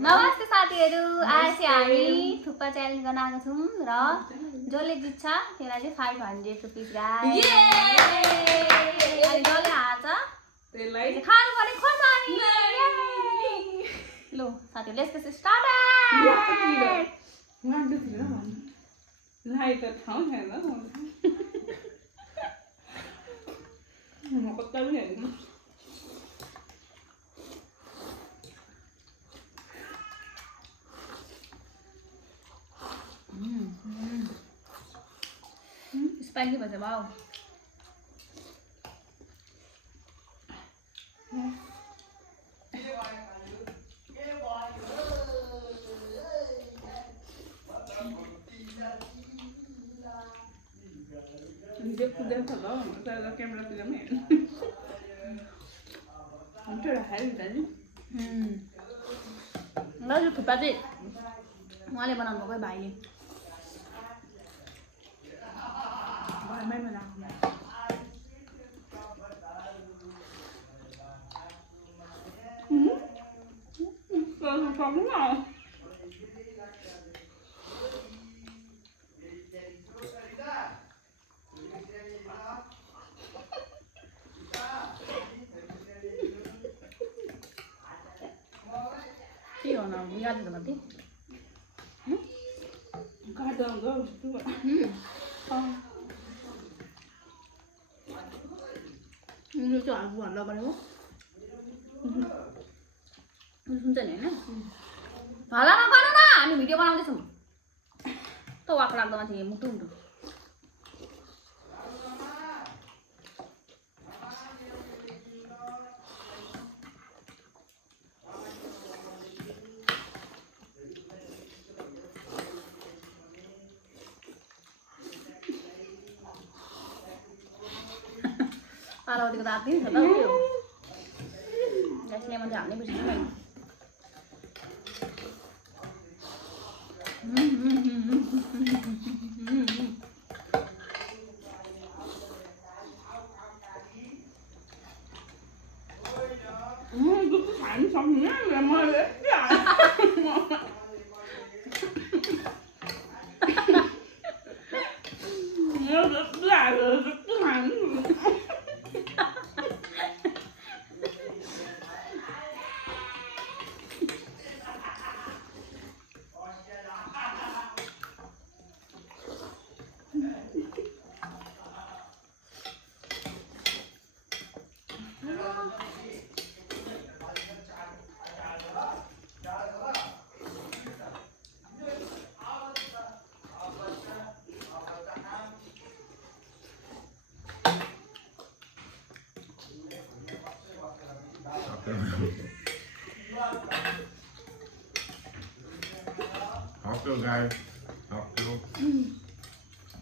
नमस्ते साथीहरू, आज चाहिँ हामी थुक्पा च्यालेन्ज गर्न आएको छौँ र जसले जित्छ त्यसलाई चाहिँ 500 रुपिस गाइस। जसले हार्छ त्यसलाई खानु पर्ने खोर्सानी। लो साथीहरू, लेट्स गेट स्टार्टेड। लाइट ठाउँ छैन म कता पनि हेर्नु स्पाइसी भन्छ वाउ। देखो ल क्यामेरातिर पनि हुन्छ राखेर दाजु। ल यो थुक्पा चाहिँ उहाँले बनाउनु भएको भाइले। घरमै बनाएको के हो न याद त मात्रै काट्दा हुन्छ यो चाहिँ हाल्नु भन्दा गरेको सुन्छ नि होइन। हल्ला नगर्नु न, हामी भिडियो बनाउँदैछौँ। त वाक लाग्दो मान्छे मुटु मुटु पार्वतीको दाँत पनि छ त त्यो ग्यासले मान्छे हाल्नै बिर्सिन्छ नि। खानु सक्दैन मैले हप्तो गायो हप्तो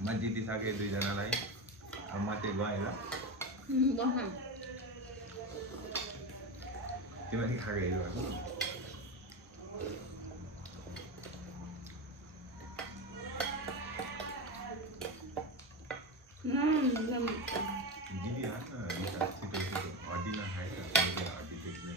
म जितिसकेँ दुईजनालाई। अब म चाहिँ गएन तिमीले खाएको हेऱ्यो दिदी हाल्न छिटो छिटो हड्डी नखाएर हड्डी देख्दैन।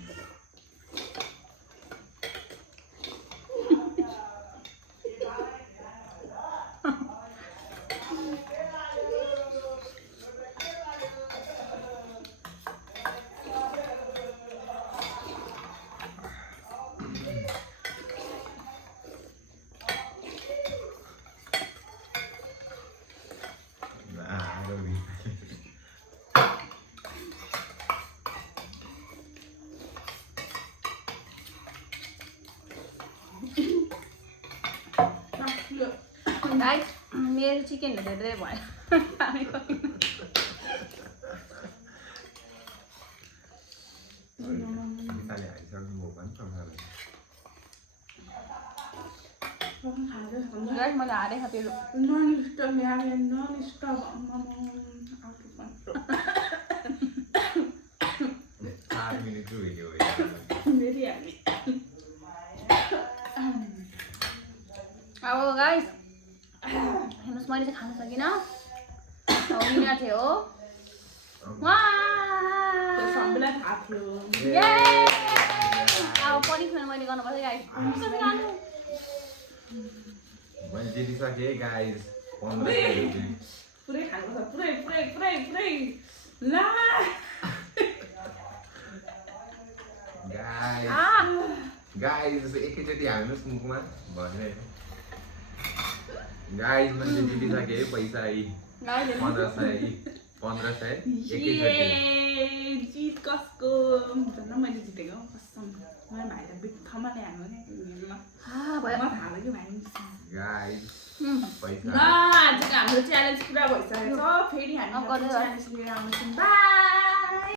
गाइस मेरो चिकन हेर्दै भयो। मिसाले हालिसक्नु भयो भने तपाईँलाई गाइस मैले हारेको त्यो non-stop यार non-stop 4 मिनट भिडियो मेरी हाल्ने अब गाइस हेर्नुहोस् मैले चाहिँ खान सकिनँ। विनर थियो वाह। सबैलाई थाहा थियो अब पनिसमेन्ट मैले गर्नुपर्छ गाइस मैले जितिसकेँ गाइस 15 रुपियाँ पुरै खानुपर्छ पुरै पुरै पुरै पुरै ला गाइस एकैचोटि हाल्नुहोस् मुखमा भनिरहेको गाइस मैले जितिसकेँ पैसा 1500 एकैचोटि जित कसको झन् मैले जितेको कसम मैले भाइलाई बित्थामा ल्याएको नि भयो थाहा कि भाइ गाइस पैसा ल आजको हाम्रो च्यालेन्ज पुरा भइसकेको छ फेरि हामी च्यालेन्ज लिएर आउँछौँ बाई